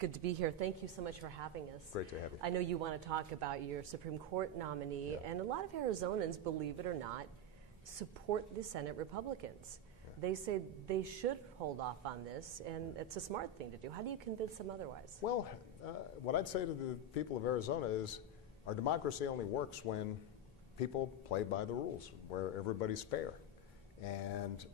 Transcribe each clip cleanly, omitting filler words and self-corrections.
Good to be here. Thank you so much for having us. Great to have you. I know you want to talk about your Supreme Court nominee, and a lot of Arizonans, believe it or not, support the Senate Republicans. They say they should hold off on this, and it's a smart thing to do. How do you convince them otherwise? Well, what I'd say to the people of Arizona is our democracy only works when people play by the rules, where everybody's fair. And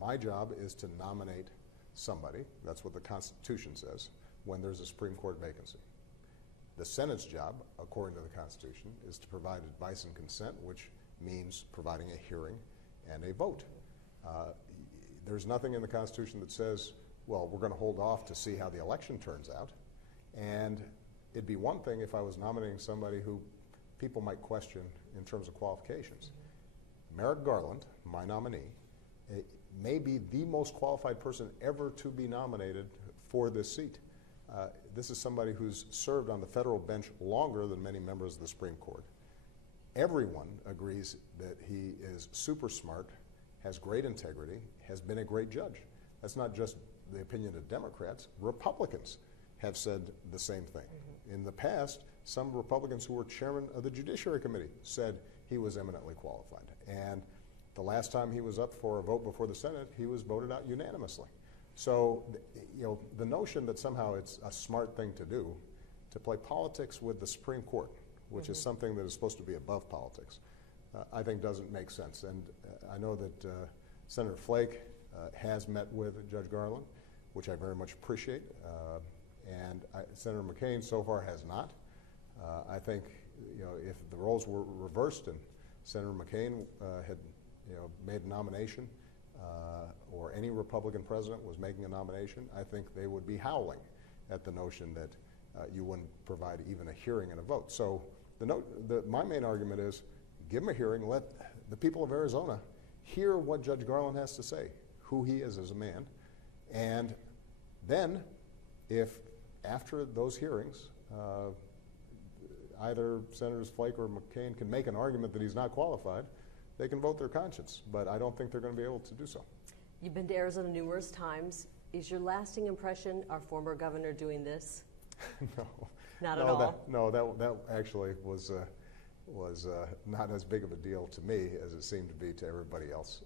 my job is to nominate somebody, that's what the Constitution says, when there's a Supreme Court vacancy. The Senate's job, according to the Constitution, is to provide advice and consent, which means providing a hearing and a vote. There's nothing in the Constitution that says, well, we're going to hold off to see how the election turns out. And it'd be one thing if I was nominating somebody who people might question in terms of qualifications. Merrick Garland, my nominee, may be the most qualified person ever to be nominated for this seat. This is somebody who's served on the federal bench longer than many members of the Supreme Court. Everyone agrees that he is super smart, has great integrity, has been a great judge. That's not just the opinion of Democrats. Republicans have said the same thing. In the past, some Republicans who were chairman of the Judiciary Committee said he was eminently qualified. And the last time he was up for a vote before the Senate, he was voted out unanimously. So, the notion that somehow it's a smart thing to do, to play politics with the Supreme Court, which is something that is supposed to be above politics, I think doesn't make sense. And I know that Senator Flake has met with Judge Garland, which I very much appreciate. And Senator McCain so far has not. I think, if the roles were reversed and Senator McCain had made a nomination, or any Republican president was making a nomination, I think they would be howling at the notion that you wouldn't provide even a hearing and a vote. So my main argument is, give him a hearing, let the people of Arizona hear what Judge Garland has to say, who he is as a man, and then if after those hearings, either Senators Flake or McCain can make an argument that he's not qualified, they can vote their conscience, but I don't think they're going to be able to do so. You've been to Arizona numerous times. Is your lasting impression our former governor doing this? No. Not at all? That actually was not as big of a deal to me as it seemed to be to everybody else.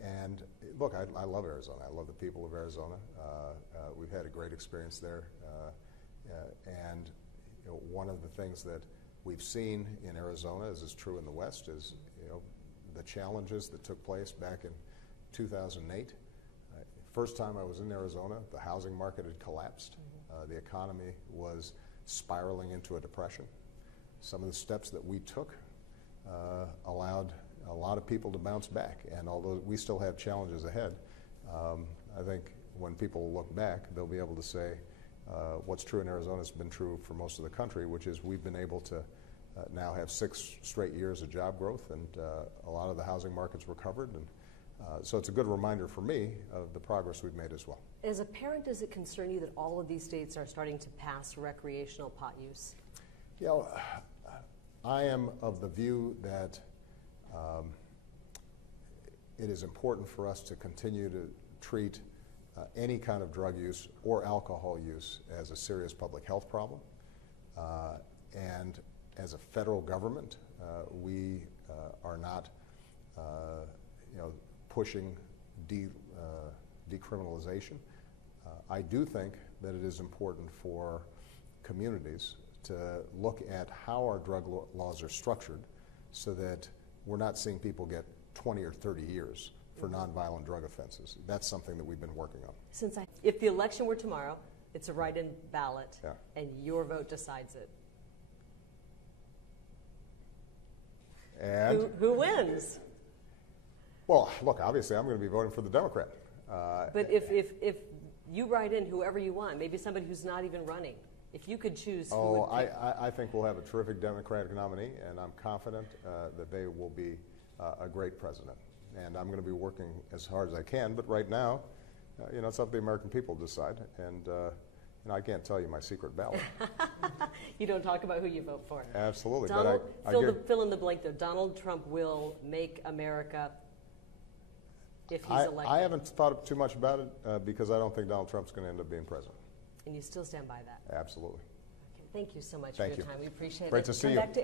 And look, I love Arizona. I love the people of Arizona. We've had a great experience there. And one of the things that we've seen in Arizona, as is true in the West, is the challenges that took place back in 2008. First time I was in Arizona, the housing market had collapsed. The economy was spiraling into a depression. Some of the steps that we took allowed a lot of people to bounce back, and although we still have challenges ahead, I think when people look back, they'll be able to say what's true in Arizona has been true for most of the country, which is we've been able to now have 6 straight years of job growth, and a lot of the housing markets recovered, and so it's a good reminder for me of the progress we've made as well. As a parent, does it concern you that all of these states are starting to pass recreational pot use? I am of the view that it is important for us to continue to treat any kind of drug use or alcohol use as a serious public health problem. And as a federal government, we are not pushing decriminalization. I do think that it is important for communities to look at how our drug laws are structured so that we're not seeing people get 20 or 30 years for nonviolent drug offenses. That's something that we've been working on. If the election were tomorrow, it's a write-in ballot, and your vote decides it. And who wins? Well, look, obviously I'm going to be voting for the Democrat. But if you write in whoever you want, maybe somebody who's not even running, if you could choose who would pick? I think we'll have a terrific Democratic nominee, and I'm confident that they will be a great president. And I'm going to be working as hard as I can, but right now, it's up to the American people to decide, and I can't tell you my secret ballot. You don't talk about who you vote for. Absolutely. Fill in the blank, though. Donald Trump will make America if he's elected? I haven't thought too much about it because I don't think Donald Trump's going to end up being president. And you still stand by that? Absolutely. Okay, thank you so much Thank for your you. time. We appreciate it. Great to see Come you. back to